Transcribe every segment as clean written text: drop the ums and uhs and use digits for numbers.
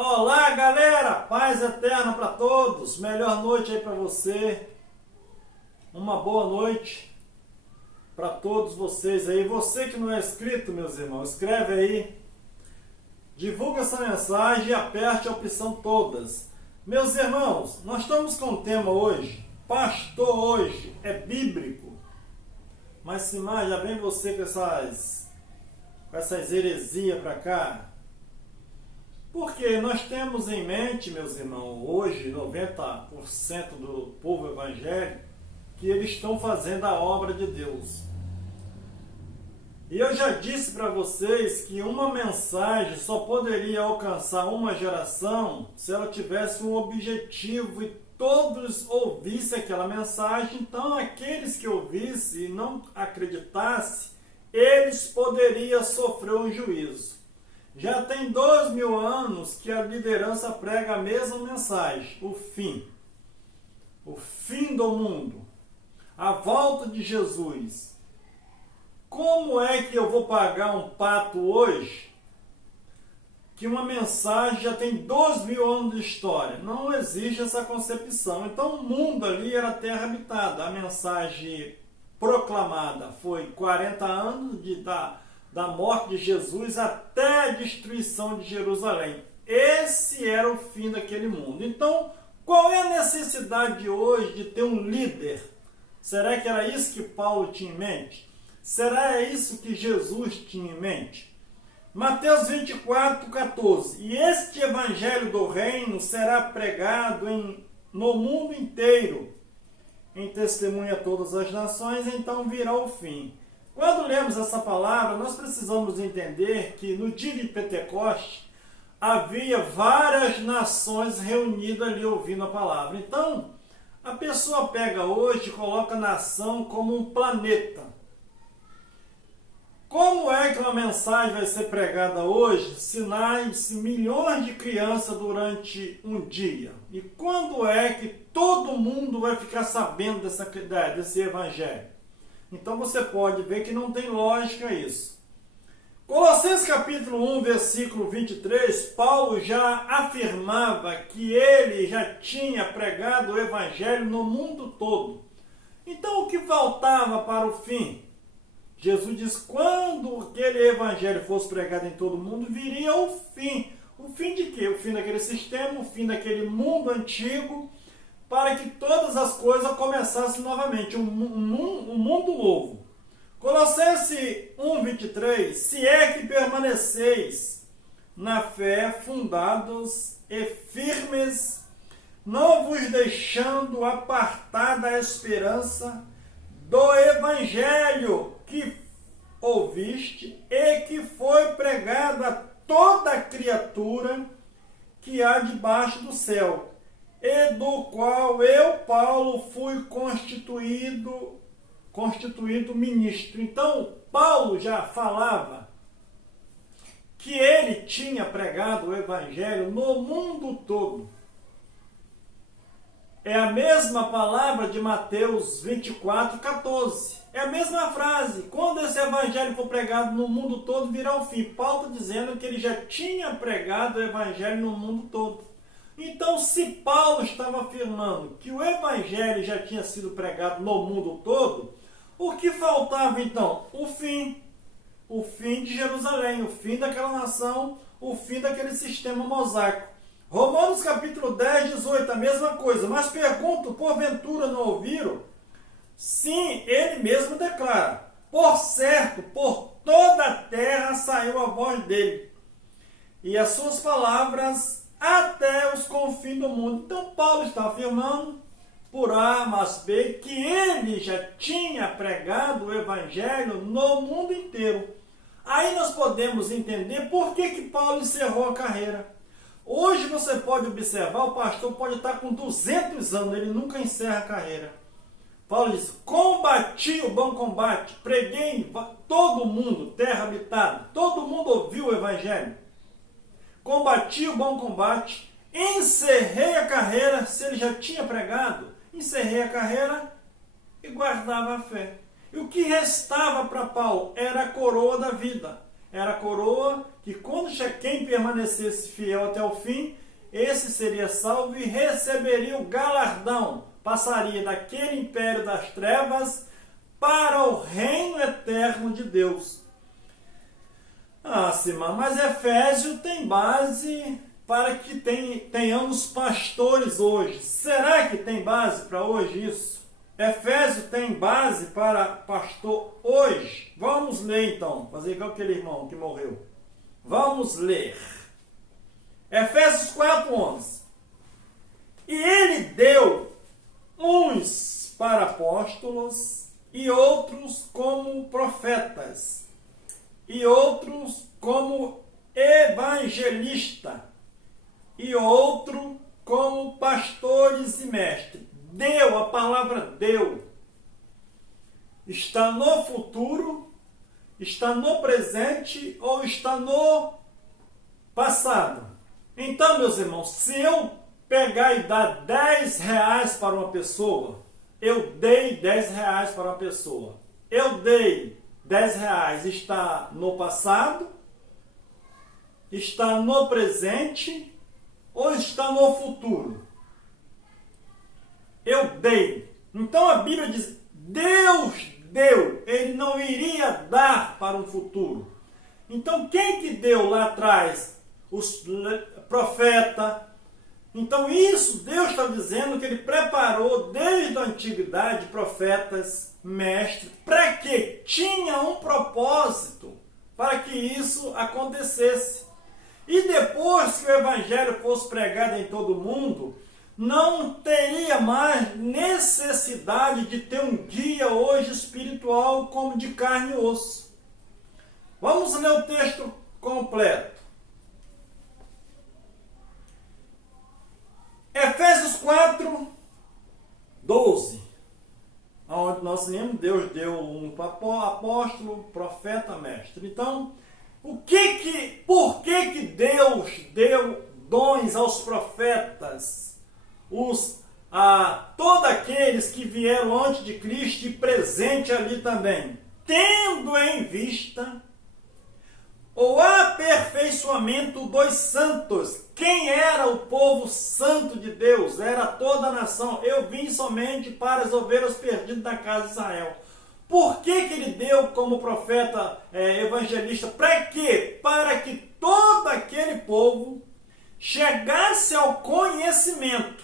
Olá, galera! Paz eterna para todos. Melhor noite aí para você. Uma boa noite para todos vocês aí. Você que não é inscrito, meus irmãos, escreve aí. Divulga essa mensagem e aperte a opção todas. Meus irmãos, nós estamos com um tema hoje. Pastor hoje é bíblico. Mas se mais, já vem você com essas heresias para cá. Porque nós temos em mente, meus irmãos, hoje 90% do povo evangélico, que eles estão fazendo a obra de Deus. E eu já disse para vocês que uma mensagem só poderia alcançar uma geração se ela tivesse um objetivo e todos ouvissem aquela mensagem. Então aqueles que ouvissem e não acreditassem, eles poderiam sofrer um juízo. Já tem 2000 anos que a liderança prega a mesma mensagem, o fim do mundo, a volta de Jesus. Como é que eu vou pagar um pato hoje, que uma mensagem já tem 2000 anos de história? Não existe essa concepção. Então o mundo ali era terra habitada, a mensagem proclamada foi 40 anos da morte de Jesus até a destruição de Jerusalém. Esse era o fim daquele mundo. Então, qual é a necessidade hoje de ter um líder? Será que era isso que Paulo tinha em mente? Será isso que Jesus tinha em mente? Mateus 24, 14. E este evangelho do reino será pregado no mundo inteiro, em testemunha a todas as nações, então virá o fim. Quando lemos essa palavra, nós precisamos entender que no dia de Pentecoste havia várias nações reunidas ali ouvindo a palavra. Então, a pessoa pega hoje e coloca a nação como um planeta. Como é que uma mensagem vai ser pregada hoje se nasce milhões de crianças durante um dia? E quando é que todo mundo vai ficar sabendo desse evangelho? Então você pode ver que não tem lógica isso. Colossenses capítulo 1, versículo 23, Paulo já afirmava que ele já tinha pregado o evangelho no mundo todo. Então o que faltava para o fim? Jesus diz, quando aquele evangelho fosse pregado em todo mundo, viria o fim. O fim de quê? O fim daquele sistema, o fim daquele mundo antigo, para que todas as coisas começassem novamente, um mundo novo. Colossenses 1, 23, se é que permaneceis na fé, fundados e firmes, não vos deixando apartar da esperança do evangelho que ouviste e que foi pregado a toda criatura que há debaixo do céu, e do qual eu, Paulo, fui constituído ministro. Então, Paulo já falava que ele tinha pregado o evangelho no mundo todo. É a mesma palavra de Mateus 24, 14. É a mesma frase. Quando esse evangelho for pregado no mundo todo, virá o fim. Paulo está dizendo que ele já tinha pregado o evangelho no mundo todo. Então, se Paulo estava afirmando que o evangelho já tinha sido pregado no mundo todo, o que faltava então? O fim. O fim de Jerusalém, o fim daquela nação, o fim daquele sistema mosaico. Romanos capítulo 10, 18, a mesma coisa. Mas pergunto, porventura não ouviram? Sim, ele mesmo declara. Por certo, por toda a terra saiu a voz dele, e as suas palavras até os confins do mundo. Então Paulo está afirmando, por A mais B, que ele já tinha pregado o evangelho no mundo inteiro. Aí nós podemos entender por que Paulo encerrou a carreira. Hoje você pode observar, o pastor pode estar com 200 anos, ele nunca encerra a carreira. Paulo diz, combati o bom combate, preguei em todo mundo, terra habitada, todo mundo ouviu o evangelho. Combati o bom combate, encerrei a carreira, se ele já tinha pregado, encerrei a carreira e guardava a fé. E o que restava para Paulo era a coroa da vida. Era a coroa que quando quem permanecesse fiel até o fim, esse seria salvo e receberia o galardão, passaria daquele império das trevas para o reino eterno de Deus. Ah, Simão, mas Efésio tem base para que tenhamos pastores hoje. Será que tem base para hoje isso? Efésio tem base para pastor hoje? Vamos ler então, fazer igual aquele irmão que morreu. Vamos ler. Efésios 4:11. E ele deu uns para apóstolos, e outros como profetas, e outros como evangelista, e outro como pastores e mestres. Deu, a palavra deu. Está no futuro, está no presente ou está no passado. Então, meus irmãos, se eu pegar e dar 10 reais para uma pessoa, eu dei 10 reais para uma pessoa. Eu dei 10 reais, está no passado, está no presente ou está no futuro? Eu dei. Então a Bíblia diz, Deus deu, ele não iria dar para um futuro. Então quem que deu lá atrás? Os profetas. Então isso, Deus está dizendo que ele preparou desde a antiguidade profetas, mestres, para que tinha um propósito para que isso acontecesse. E depois que o evangelho fosse pregado em todo o mundo, não teria mais necessidade de ter um guia hoje espiritual como de carne e osso. Vamos ler o texto completo. Efésios 4:12, onde nós lemos, Deus deu um apóstolo, profeta, mestre. Então, por que Deus deu dons aos profetas, todos aqueles que vieram antes de Cristo e presente ali também, tendo em vista o aperfeiçoamento dos santos? Quem era o povo santo de Deus? Era toda a nação. Eu vim somente para as ovelhas perdidas da casa de Israel. Por que ele deu como profeta evangelista? Para quê? Para que todo aquele povo chegasse ao conhecimento,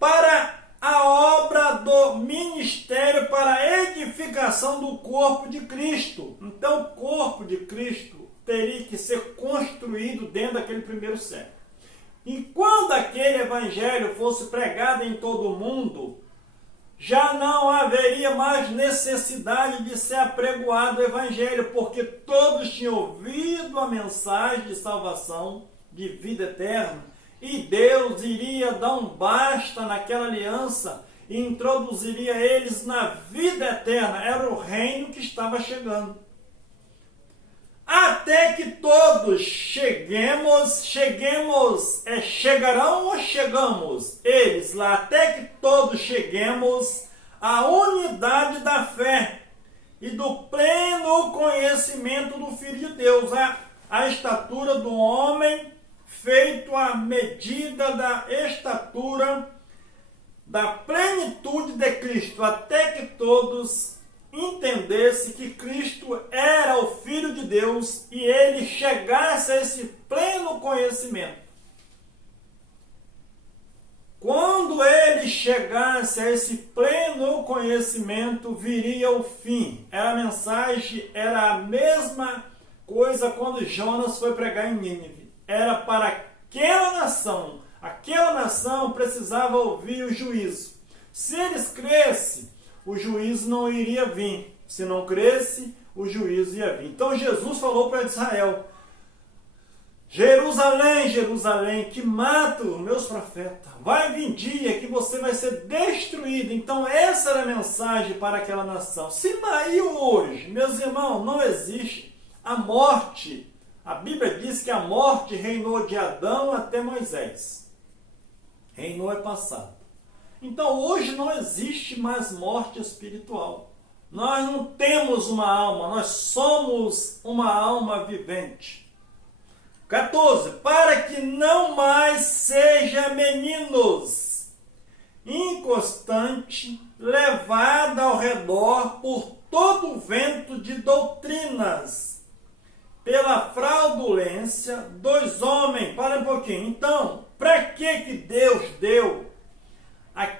para a obra do ministério, para a edificação do corpo de Cristo. Então o corpo de Cristo teria que ser construído dentro daquele primeiro século. E quando aquele evangelho fosse pregado em todo o mundo, já não haveria mais necessidade de ser apregoado o evangelho, porque todos tinham ouvido a mensagem de salvação, de vida eterna, e Deus iria dar um basta naquela aliança e introduziria eles na vida eterna. Era o reino que estava chegando. Até que todos chegarão ou chegamos? Eles lá, até que todos cheguemos à unidade da fé e do pleno conhecimento do Filho de Deus, a estatura do homem, feito à medida da estatura da plenitude de Cristo, até que todos entendesse que Cristo era o Filho de Deus e ele chegasse a esse pleno conhecimento. Quando ele chegasse a esse pleno conhecimento, viria o fim. A mensagem era a mesma coisa quando Jonas foi pregar em Nínive. Era para aquela nação. Aquela nação precisava ouvir o juízo. Se eles crescem, o juízo não iria vir. Se não cresce, o juízo ia vir. Então Jesus falou para Israel: Jerusalém, Jerusalém, que mata os meus profetas. Vai vir dia que você vai ser destruído. Então essa era a mensagem para aquela nação. Se e hoje, meus irmãos, não existe a morte. A Bíblia diz que a morte reinou de Adão até Moisés. Reinou é passado. Então hoje não existe mais morte espiritual. Nós não temos uma alma, nós somos uma alma vivente. 14. Para que não mais seja meninos, inconstante, levada ao redor por todo o vento de doutrinas, pela fraudulência dos homens. Para um pouquinho. Então, para que Deus deu,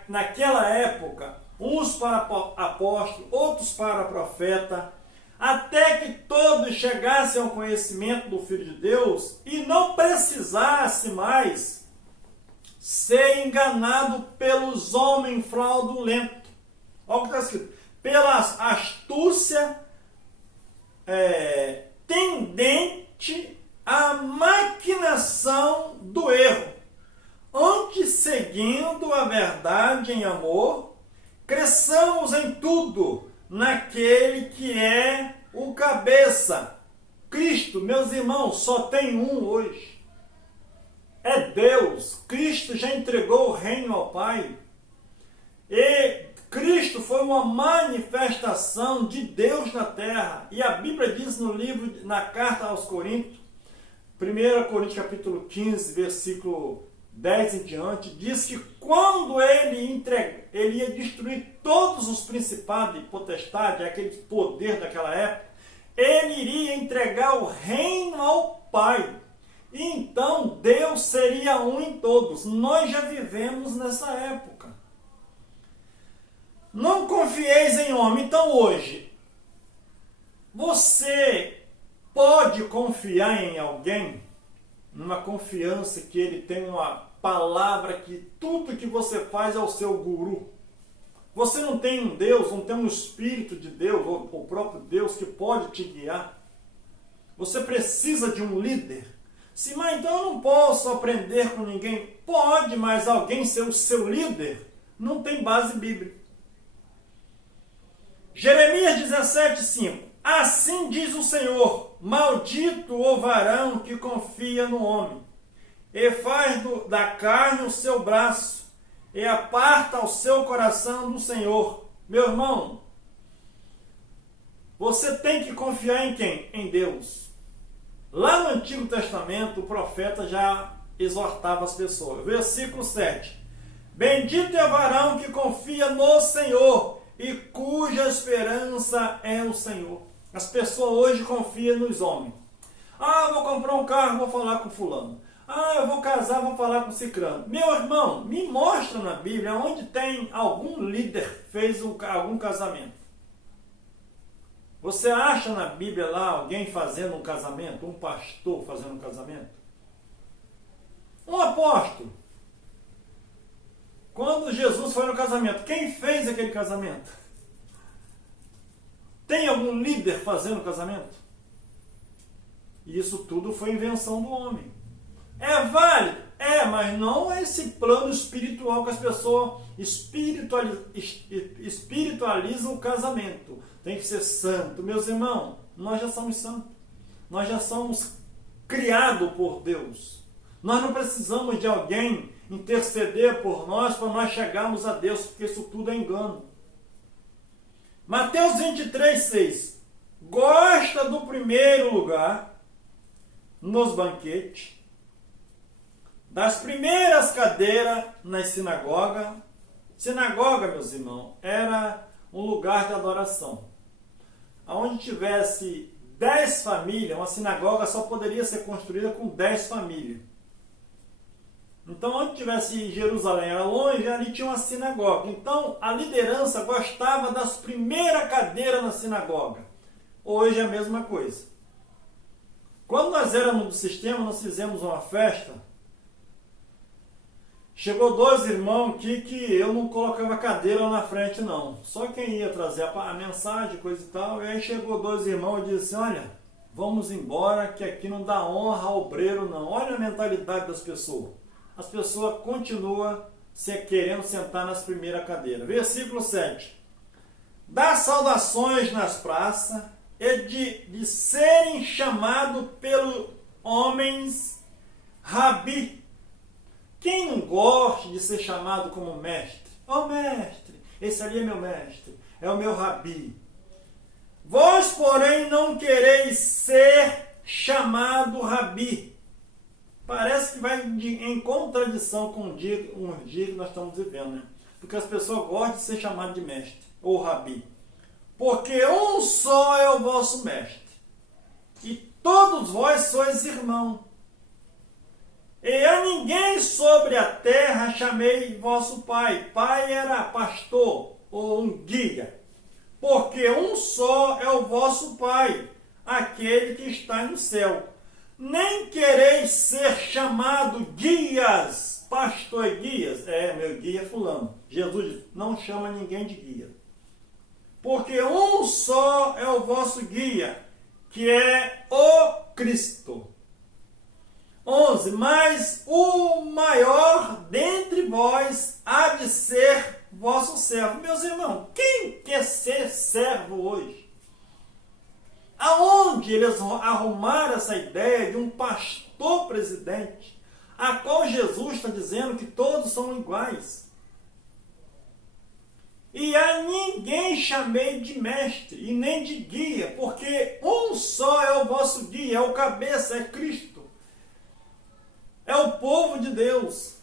naquela época, uns para apóstolo, outros para profeta, até que todos chegassem ao conhecimento do Filho de Deus e não precisasse mais ser enganado pelos homens fraudulentos. Olha o que está escrito. Pela astúcia tendente à maquinação do erro, antes seguindo a verdade em amor, cresçamos em tudo naquele que é o cabeça. Cristo, meus irmãos, só tem um hoje. É Deus. Cristo já entregou o reino ao Pai. E Cristo foi uma manifestação de Deus na terra. E a Bíblia diz no livro, na carta aos Coríntios, 1 Coríntios capítulo 15, versículo 10 em diante, diz que quando ele ia destruir todos os principados e potestades, aquele poder daquela época, ele iria entregar o reino ao Pai. E então Deus seria um em todos. Nós já vivemos nessa época. Não confieis em homem. Então hoje, você pode confiar em alguém, numa confiança que ele tem uma palavra que tudo que você faz é o seu guru. Você não tem um Deus, não tem um Espírito de Deus, ou o próprio Deus que pode te guiar. Você precisa de um líder. Sim, mas então eu não posso aprender com ninguém. Pode, mas alguém ser o seu líder não tem base bíblica. Jeremias 17:5. Assim diz o Senhor: maldito o varão que confia no homem, e faz da carne o seu braço, e aparta o seu coração do Senhor. Meu irmão, você tem que confiar em quem? Em Deus. Lá no Antigo Testamento, o profeta já exortava as pessoas. Versículo 7. Bendito é o varão que confia no Senhor e cuja esperança é o Senhor. As pessoas hoje confiam nos homens. Eu vou comprar um carro, vou falar com fulano. Eu vou casar, vou falar com ciclano. Meu irmão, me mostra na Bíblia onde tem algum líder fez algum casamento. Você acha na Bíblia lá alguém fazendo um casamento? Um pastor fazendo um casamento? Um apóstolo? Quando Jesus foi no casamento, quem fez aquele casamento? Tem algum líder fazendo o casamento? Isso tudo foi invenção do homem. É válido? Mas não é esse plano espiritual que as pessoas espiritualizam o casamento. Tem que ser santo. Meus irmãos, nós já somos santos. Nós já somos criados por Deus. Nós não precisamos de alguém interceder por nós para nós chegarmos a Deus, porque isso tudo é engano. Mateus 23:6. Gosta do primeiro lugar nos banquetes, das primeiras cadeiras nas sinagogas. Sinagoga, meus irmãos, era um lugar de adoração. Onde tivesse 10 famílias, uma sinagoga só poderia ser construída com 10 famílias. Então, onde tivesse Jerusalém, era longe, ali tinha uma sinagoga. Então, a liderança gostava das primeiras cadeiras na sinagoga. Hoje é a mesma coisa. Quando nós éramos do sistema, nós fizemos uma festa. Chegou 2 irmãos aqui que eu não colocava cadeira na frente, não. Só quem ia trazer a mensagem, coisa e tal. E aí chegou 2 irmãos e disse: olha, vamos embora, que aqui não dá honra ao obreiro, não. Olha a mentalidade das pessoas. As pessoas continuam querendo sentar nas primeiras cadeiras. Versículo 7. Dá saudações nas praças e de serem chamados pelos homens rabi. Quem não gosta de ser chamado como mestre? Mestre, esse ali é meu mestre, é o meu rabi. Vós, porém, não quereis ser chamado rabi, Parece que vai em contradição com o dia que nós estamos vivendo, né? Porque as pessoas gostam de ser chamadas de mestre ou rabi. Porque um só é o vosso mestre, e todos vós sois irmãos. E a ninguém sobre a terra chamei vosso pai. Pai era pastor ou um guia. Porque um só é o vosso pai, aquele que está no céu. Nem quereis ser chamado guias, pastor e guias. Meu guia é fulano. Jesus diz, não chama ninguém de guia. Porque um só é o vosso guia, que é o Cristo. 11. Mas o maior dentre vós há de ser vosso servo. Meus irmãos, quem quer ser servo hoje? Aonde eles arrumaram essa ideia de um pastor presidente, a qual Jesus está dizendo que todos são iguais? E a ninguém chamei de mestre e nem de guia, porque um só é o vosso guia, é o cabeça, é Cristo. É o povo de Deus.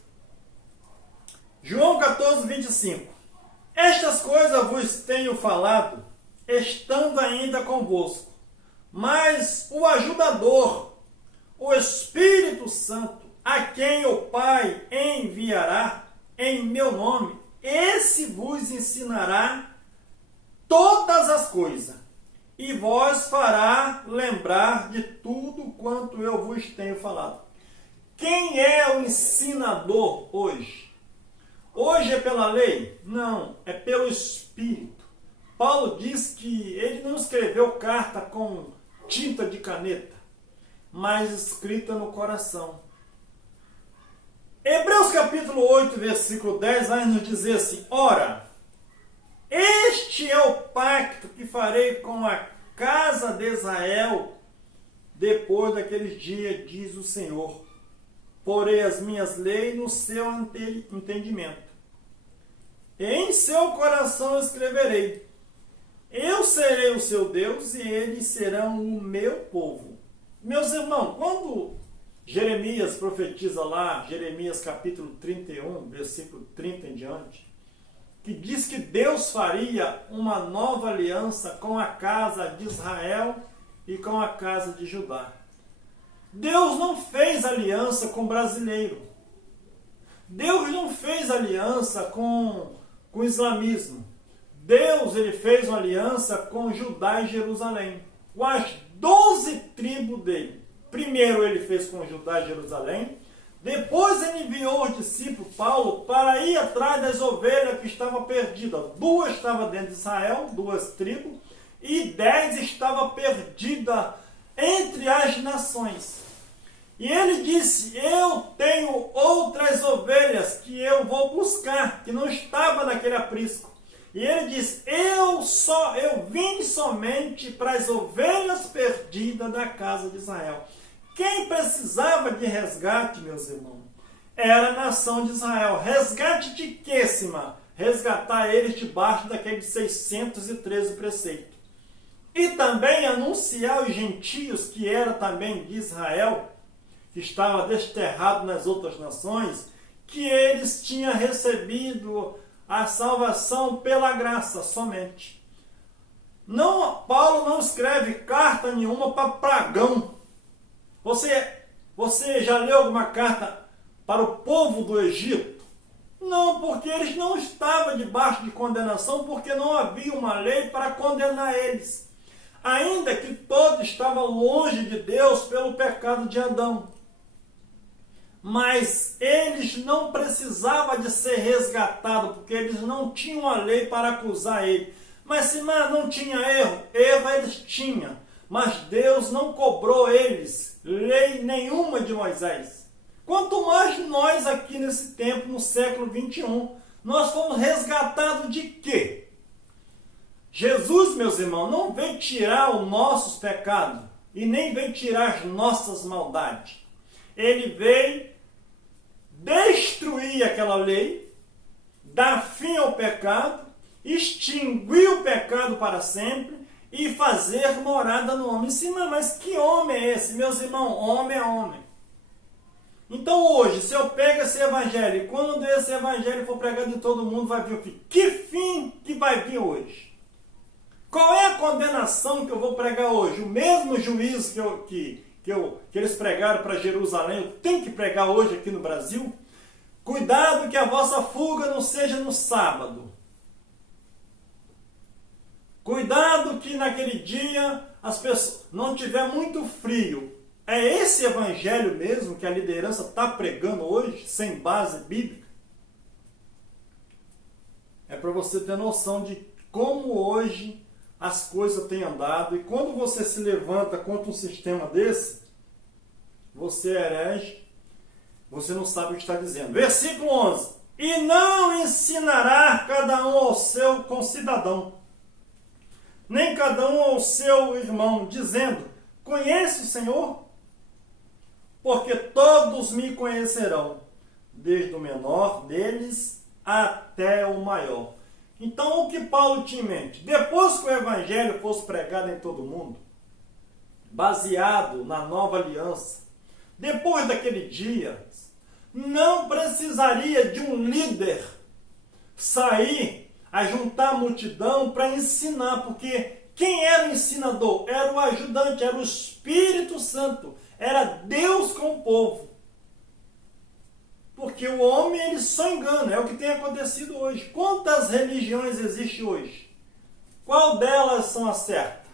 João 14, 25. Estas coisas vos tenho falado, estando ainda convosco. Mas o ajudador, o Espírito Santo, a quem o Pai enviará em meu nome, esse vos ensinará todas as coisas, e vos fará lembrar de tudo quanto eu vos tenho falado. Quem é o ensinador hoje? Hoje é pela lei? Não, é pelo Espírito. Paulo diz que ele não escreveu carta com tinta de caneta, mas escrita no coração. Hebreus capítulo 8, versículo 10 vai nos dizer assim: ora, este é o pacto que farei com a casa de Israel depois daqueles dias, diz o Senhor. Porei as minhas leis no seu entendimento, e em seu coração escreverei. Eu serei o seu Deus e eles serão o meu povo. Meus irmãos, quando Jeremias profetiza lá, Jeremias capítulo 31, versículo 30 em diante, que diz que Deus faria uma nova aliança com a casa de Israel e com a casa de Judá. Deus não fez aliança com brasileiro. Deus não fez aliança com o islamismo. Deus ele fez uma aliança com Judá e Jerusalém, com as 12 tribos dele. Primeiro ele fez com Judá e Jerusalém, depois ele enviou os discípulos Paulo para ir atrás das ovelhas que estavam perdidas. 2 estavam dentro de Israel, 2 tribos, e 10 estavam perdidas entre as nações. E ele disse, eu tenho outras ovelhas que eu vou buscar, que não estavam naquele aprisco. E ele diz, eu vim somente para as ovelhas perdidas da casa de Israel. Quem precisava de resgate, meus irmãos, era a nação de Israel. Resgate de quê, Simã? Resgatar eles debaixo daqueles 613 preceitos. E também anunciar aos gentios, que era também de Israel, que estava desterrado nas outras nações, que eles tinham recebido a salvação pela graça somente. Paulo não escreve carta nenhuma para pagão. Você já leu alguma carta para o povo do Egito? Não, porque eles não estavam debaixo de condenação, porque não havia uma lei para condenar eles. Ainda que todos estavam longe de Deus pelo pecado de Adão. Mas eles não precisavam de ser resgatados, porque eles não tinham a lei para acusar ele. Mas se não tinha erro eles tinham. Mas Deus não cobrou eles lei nenhuma de Moisés. Quanto mais nós aqui nesse tempo, no século 21, nós fomos resgatados de quê? Jesus, meus irmãos, não veio tirar os nossos pecados e nem veio tirar as nossas maldades. Ele veio destruir aquela lei, dar fim ao pecado, extinguir o pecado para sempre e fazer morada no homem. Sim, mas que homem é esse? Meus irmãos, homem é homem. Então hoje, se eu pego esse evangelho, e quando esse evangelho for pregado em todo mundo, vai vir o fim. Que fim que vai vir hoje? Qual é a condenação que eu vou pregar hoje? O mesmo juízo que eles pregaram para Jerusalém, eu tenho que pregar hoje aqui no Brasil? Cuidado que a vossa fuga não seja no sábado. Cuidado que naquele dia as pessoas não tiver muito frio. É esse evangelho mesmo que a liderança está pregando hoje, sem base bíblica? É para você ter noção de como hoje as coisas têm andado. E quando você se levanta contra um sistema desse, você é herege, você não sabe o que está dizendo. Versículo 11. E não ensinará cada um ao seu concidadão, nem cada um ao seu irmão, dizendo, conhece o Senhor? Porque todos me conhecerão, desde o menor deles até o maior. Então, o que Paulo tinha em mente? Depois que o evangelho fosse pregado em todo mundo, baseado na nova aliança, depois daquele dia, não precisaria de um líder sair a juntar a multidão para ensinar, porque quem era o ensinador? Era o ajudante, era o Espírito Santo, era Deus com o povo. Porque o homem, ele só engana, é o que tem acontecido hoje. Quantas religiões existem hoje? Qual delas são as certas?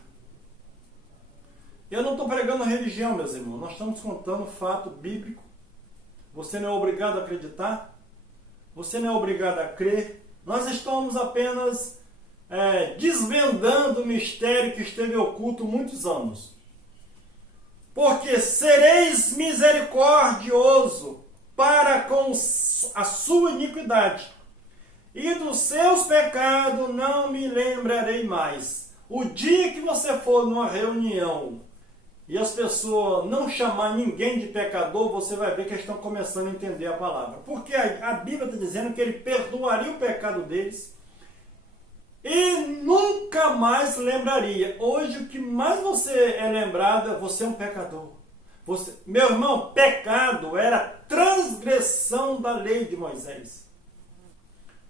Eu não estou pregando religião, meus irmãos, nós estamos contando fato bíblico. Você não é obrigado a acreditar, você não é obrigado a crer. Nós estamos apenas desvendando o mistério que esteve oculto muitos anos. Porque sereis misericordioso para com a sua iniquidade, e dos seus pecados não me lembrarei mais. O dia que você for numa reunião e as pessoas não chamar ninguém de pecador, você vai ver que eles estão começando a entender a palavra. Porque a Bíblia está dizendo que ele perdoaria o pecado deles e nunca mais lembraria. Hoje o que mais você é lembrado é você é um pecador. Meu irmão, pecado era transgressão da lei de Moisés.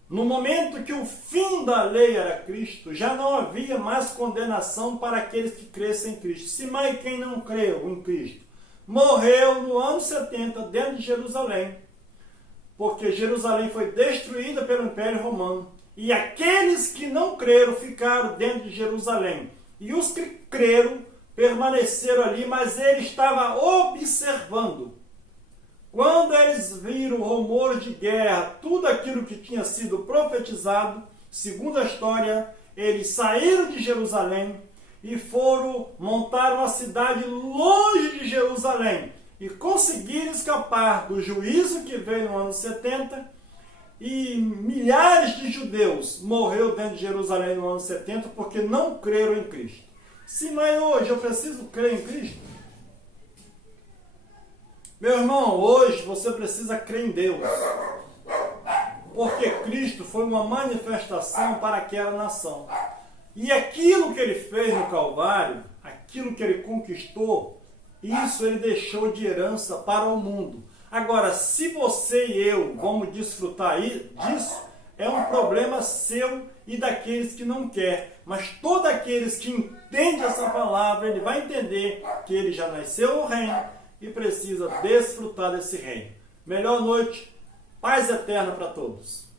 No momento que o fim da lei era Cristo, já não havia mais condenação para aqueles que crescem em Cristo. Se mais quem não creu em Cristo morreu no ano 70 dentro de Jerusalém, porque Jerusalém foi destruída pelo Império Romano. E aqueles que não creram ficaram dentro de Jerusalém. E os que creram permaneceram ali, mas ele estava observando. Quando eles viram rumores de guerra, tudo aquilo que tinha sido profetizado, segundo a história, eles saíram de Jerusalém e foram montar uma cidade longe de Jerusalém e conseguiram escapar do juízo que veio no ano 70, e milhares de judeus morreram dentro de Jerusalém no ano 70 porque não creram em Cristo. Sim, mas hoje eu preciso crer em Cristo? Meu irmão, hoje você precisa crer em Deus. Porque Cristo foi uma manifestação para aquela nação. E aquilo que ele fez no Calvário, aquilo que ele conquistou, isso ele deixou de herança para o mundo. Agora, se você e eu vamos desfrutar disso, é um problema seu e daqueles que não querem. Mas todos aqueles que entendem essa palavra, ele vai entender que ele já nasceu no reino e precisa desfrutar desse reino. Melhor noite, paz eterna para todos.